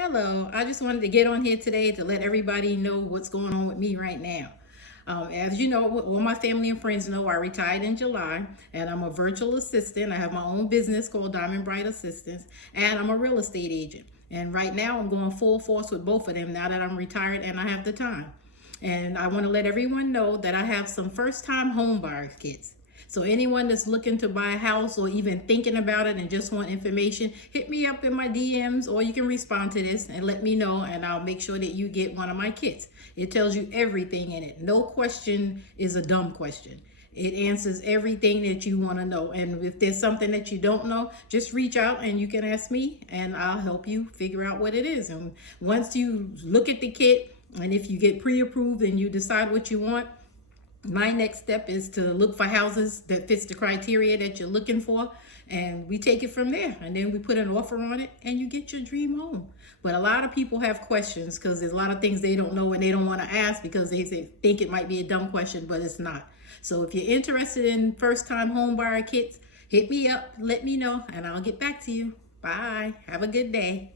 Hello, I just wanted to get on here today to let everybody know what's going on with me right now. As you know, all my family and friends know, I retired in July and I'm a virtual assistant. I have my own business called Diamond Bright Assistance, and I'm a real estate agent. And right now I'm going full force with both of them now that I'm retired and I have the time. And I want to let everyone know that I have some first time home buyer kits. So anyone that's looking to buy a house or even thinking about it and just want information, hit me up in my DMs, or you can respond to this and let me know, and I'll make sure that you get one of my kits. It tells you everything in it. No question is a dumb question. It answers everything that you want to know. And if there's something that you don't know, just reach out and you can ask me and I'll help you figure out what it is. And once you look at the kit, and if you get pre-approved and you decide what you want, my next step is to look for houses that fits the criteria that you're looking for, and we take it from there, and then we put an offer on it and you get your dream home. But a lot of people have questions because there's a lot of things they don't know and they don't want to ask because think it might be a dumb question, but it's not. So if you're interested in first time home buyer kits, hit me up, let me know, and I'll get back to you. Bye, have a good day.